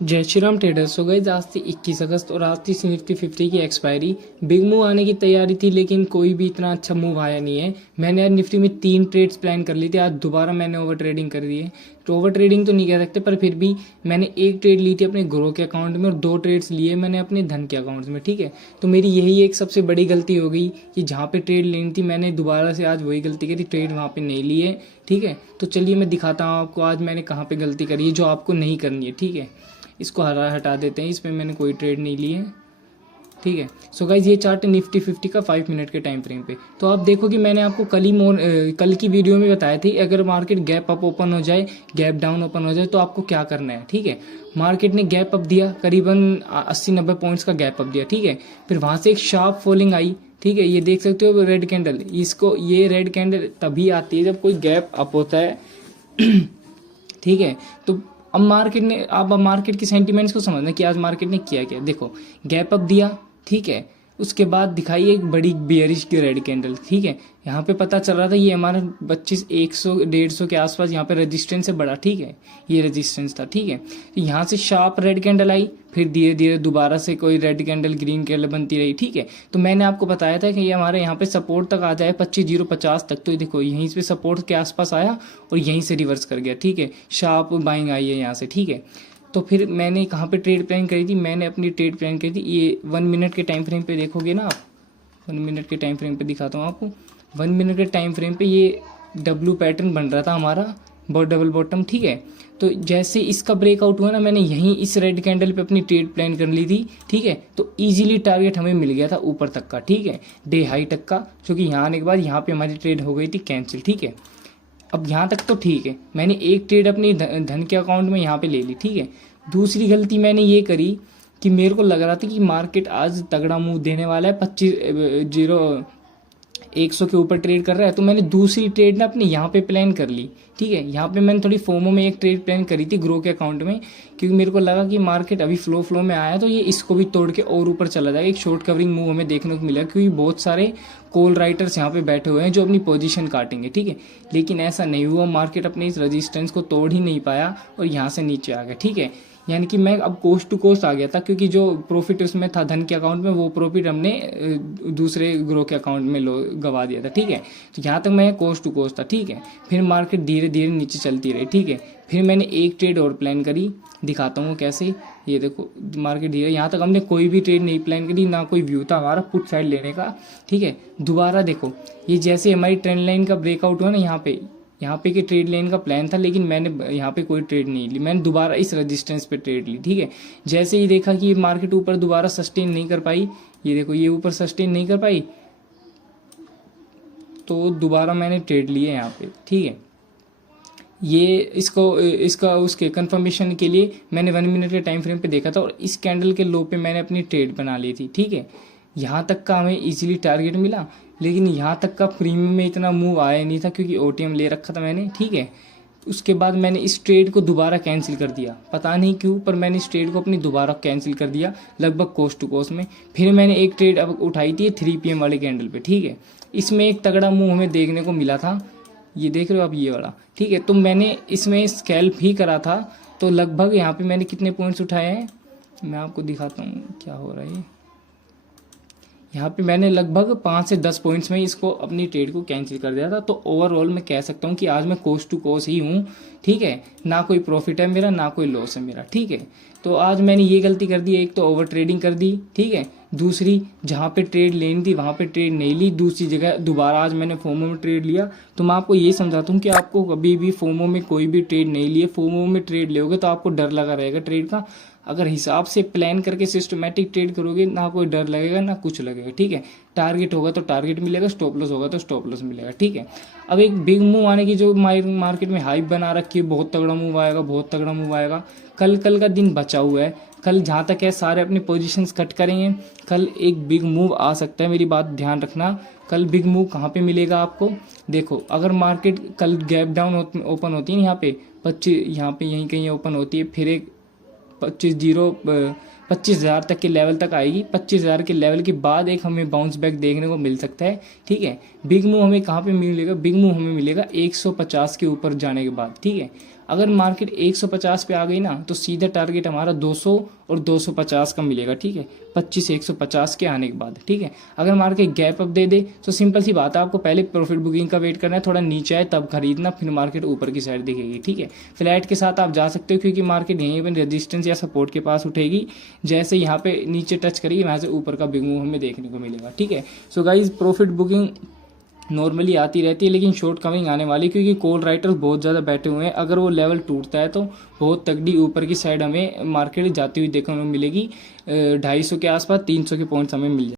जय श्री राम ट्रेडर्स। हो गई आज थी 21 अगस्त और आज थी निफ्टी 50 की एक्सपायरी। बिग मूव आने की तैयारी थी लेकिन कोई भी इतना अच्छा मूव आया नहीं है। मैंने आज निफ्टी में 3 ट्रेड्स प्लान कर ली थी, आज दोबारा मैंने ओवर ट्रेडिंग कर दी है। तो ओवर ट्रेडिंग तो नहीं कह सकते, पर फिर भी मैंने एक ट्रेड ली थी अपने ग्रो के अकाउंट में और 2 ट्रेड्स लिए मैंने अपने धन के अकाउंट्स में। ठीक है, तो मेरी यही एक सबसे बड़ी गलती हो गई कि जहाँ पे ट्रेड लेनी थी मैंने दोबारा से आज वही गलती करी, ट्रेड वहाँ पे नहीं ली है। ठीक है, तो चलिए मैं दिखाता हूँ आपको आज मैंने कहाँ पे गलती करी है जो आपको नहीं करनी है। ठीक है, इसको हटा देते हैं, इसमें मैंने कोई ट्रेड नहीं ली है। ठीक है, सो गाइज ये चार्ट है निफ्टी 50 का 5 मिनट के टाइम फ्रेम पे। तो आप देखो कि मैंने आपको कल की वीडियो में बताया थी अगर मार्केट गैप अप ओपन हो जाए, गैप डाउन ओपन हो जाए तो आपको क्या करना है। ठीक है, मार्केट ने गैप अप दिया, करीबन 80-90 पॉइंट्स का गैप अप दिया। ठीक है, फिर वहाँ से एक शार्प फॉलिंग आई। ठीक है, ये देख सकते हो रेड कैंडल, इसको ये रेड कैंडल तभी आती है जब कोई गैप अप होता है। ठीक है, तो अब मार्केट की सेंटिमेंट्स को समझना कि आज मार्केट ने किया क्या। देखो गैप अप दिया, ठीक है, उसके बाद दिखाई एक बड़ी बियरिश की रेड कैंडल। ठीक है, यहाँ पे पता चल रहा था ये हमारा 25 100 150 के आसपास यहाँ पे रेजिस्टेंस से बढ़ा। ठीक है, ये रेजिस्टेंस था। ठीक है, तो यहाँ से शार्प रेड कैंडल आई, फिर धीरे धीरे दोबारा से कोई रेड कैंडल ग्रीन कैंडल बनती रही। ठीक है, तो मैंने आपको बताया था कि ये हमारे यहाँ पे सपोर्ट तक आ जाए 25,050 तक। तो देखो यहीं पे सपोर्ट के आसपास आया और यहीं से रिवर्स कर गया। ठीक है, शार्प बाइंग आई है यहाँ से। ठीक है, तो फिर मैंने कहाँ पे ट्रेड प्लान करी थी, मैंने अपनी ट्रेड प्लान करी थी ये 1 मिनट के टाइम फ्रेम पे देखोगे ना आप, 1 मिनट के टाइम फ्रेम पे दिखाता हूँ आपको। 1 मिनट के टाइम फ्रेम पे ये डब्लू पैटर्न बन रहा था हमारा, डबल बॉटम। ठीक है, तो जैसे इसका ब्रेकआउट हुआ ना, मैंने यहीं इस रेड कैंडल पे अपनी ट्रेड प्लान कर ली थी। ठीक है, तो इजीली टारगेट हमें मिल गया था ऊपर तक का। ठीक है, डे हाई तक का, क्योंकि यहाँ आने के बाद यहाँ पे हमारी ट्रेड हो गई थी कैंसिल। ठीक है, अब यहाँ तक तो ठीक है, मैंने एक ट्रेड अपनी धन के अकाउंट में यहाँ पे ले ली। ठीक है, दूसरी गलती मैंने ये करी कि मेरे को लग रहा था कि मार्केट आज तगड़ा मुंह देने वाला है, 100 के ऊपर ट्रेड कर रहा है, तो मैंने दूसरी ट्रेड ना अपने यहाँ पे प्लान कर ली। ठीक है, यहाँ पे मैंने थोड़ी फोमो में एक ट्रेड प्लान करी थी ग्रो के अकाउंट में, क्योंकि मेरे को लगा कि मार्केट अभी फ्लो में आया तो ये इसको भी तोड़ के और ऊपर चला जाएगा, एक शॉर्ट कवरिंग मूव हमें देखने को मिला, क्योंकि बहुत सारे कॉल राइटर्स यहाँ पे बैठे हुए हैं जो अपनी पोजीशन काटेंगे। ठीक है, लेकिन ऐसा नहीं हुआ, मार्केट अपने इस रेजिस्टेंस को तोड़ ही नहीं पाया और यहाँ से नीचे आ गया। ठीक है, यानी कि मैं अब कोस्ट टू कोस्ट आ गया था, क्योंकि जो प्रॉफिट उसमें था धन के अकाउंट में वो प्रॉफिट हमने दूसरे ग्रो के अकाउंट में गवा दिया था। ठीक है, तो यहाँ तक मैं कोस्ट टू कोस्ट था। ठीक है, फिर मार्केट धीरे धीरे नीचे चलती रही। ठीक है, फिर मैंने एक ट्रेड और प्लान करी, दिखाता हूँ कैसे। ये देखो मार्केट धीरे, यहाँ तक हमने कोई भी ट्रेड नहीं प्लान करी, ना कोई व्यू था हमारा पुट साइड लेने का। ठीक है, दोबारा देखो ये जैसे हमारी ट्रेंड लाइन का ब्रेकआउट हुआ ना, यहाँ पे कि ट्रेड लेने का प्लान था, लेकिन मैंने यहाँ पे कोई ट्रेड नहीं ली, मैंने दोबारा इस रेजिस्टेंस पे ट्रेड ली। ठीक है, जैसे ही देखा कि मार्केट ऊपर दोबारा सस्टेन नहीं कर पाई, ये देखो ये ऊपर सस्टेन नहीं कर पाई, तो दोबारा मैंने ट्रेड लिए यहाँ पे। ठीक है, ये इसका उसके कंफर्मेशन के लिए मैंने 1 मिनट के टाइम फ्रेम पे देखा था और इस कैंडल के लो पे मैंने अपनी ट्रेड बना ली थी। ठीक है, यहाँ तक का हमें इजीली टारगेट मिला, लेकिन यहाँ तक का प्रीमियम में इतना मूव आया नहीं था क्योंकि ओटीएम ले रखा था मैंने। ठीक है, उसके बाद मैंने इस ट्रेड को दोबारा कैंसिल कर दिया, पता नहीं क्यों, पर मैंने इस ट्रेड को अपनी दोबारा कैंसिल कर दिया लगभग कोस्ट टू कोस्ट में। फिर मैंने एक ट्रेड अब उठाई थी 3 PM वाले कैंडल पे। ठीक है, इसमें एक तगड़ा मूव हमें देखने को मिला था, ये देख रहे हो आप ये वाला। ठीक है, तो मैंने इसमें स्कैल्प ही करा था, तो लगभग यहाँ पे मैंने कितने पॉइंट्स उठाए हैं मैं आपको दिखाता हूँ क्या हो रहा है। यहाँ पे मैंने लगभग 5 से 10 पॉइंट्स में इसको अपनी ट्रेड को कैंसिल कर दिया था। तो ओवरऑल मैं कह सकता हूँ कि आज मैं कोस्ट टू कोस्ट ही हूँ। ठीक है, ना कोई प्रॉफिट है मेरा, ना कोई लॉस है मेरा। ठीक है, तो आज मैंने ये गलती कर दी, एक तो ओवर ट्रेडिंग कर दी। ठीक है, दूसरी जहाँ पे ट्रेड लेनी थी वहाँ पे ट्रेड नहीं ली, दूसरी जगह दोबारा आज मैंने फोमो में ट्रेड लिया। तो मैं आपको ये समझाता हूँ कि आपको कभी भी फोमो में कोई भी ट्रेड नहीं लिए, फोमो में ट्रेड लोगे तो आपको डर लगा रहेगा ट्रेड का। अगर हिसाब से प्लान करके सिस्टमेटिक ट्रेड करोगे ना कोई डर लगेगा ना कुछ लगेगा। ठीक है, टारगेट होगा तो टारगेट मिलेगा, स्टॉप लॉस होगा तो स्टॉप लॉस मिलेगा। ठीक है, अब एक बिग मूव आने की जो मार्केट में हाइप बना रखी है, बहुत तगड़ा मूव आएगा, बहुत तगड़ा मूव आएगा। कल का दिन बचा हुआ है, कल जहाँ तक है सारे अपनी पोजीशंस कट करेंगे, कल एक बिग मूव आ सकता है, मेरी बात ध्यान रखना। कल बिग मूव कहाँ पे मिलेगा आपको, देखो अगर मार्केट कल गैप डाउन ओपन होती है यहाँ पे 25, यहाँ पे यहीं कहीं ओपन होती है, फिर एक 25,000 तक के लेवल तक आएगी। 25,000 के लेवल के बाद एक हमें बाउंस बैक देखने को मिल सकता है। ठीक है, बिग मूव हमें कहाँ पे मिलेगा, बिग मूव हमें मिलेगा 150 के ऊपर जाने के बाद। ठीक है, अगर मार्केट 150 पे आ गई ना तो सीधा टारगेट हमारा 200 और 250 का मिलेगा, ठीक है, 25 से 150 के आने के बाद, ठीक है। अगर मार्केट गैप अप दे दे तो सिंपल सी बात है, आपको पहले प्रॉफिट बुकिंग का वेट करना है, थोड़ा नीचे आए तब खरीदना, फिर मार्केट ऊपर की साइड दिखेगी, ठीक है। फ्लैट के साथ आप जा सकते हो क्योंकि मार्केट यहीं पर रेजिस्टेंस या सपोर्ट के पास उठेगी, जैसे यहाँ पे नीचे टच करेगी वहाँ से ऊपर का बिग मूव हमें देखने को मिलेगा, ठीक है। So guys profit booking normally आती रहती है, लेकिन शॉर्ट कमिंग आने वाली क्योंकि कॉल राइटर्स बहुत ज़्यादा बैठे हुए हैं। अगर वो लेवल टूटता है तो बहुत तगड़ी ऊपर की साइड हमें मार्केट जाती हुई देखने को मिलेगी, 250 के आसपास 300 के पॉइंट्स हमें मिल जाए।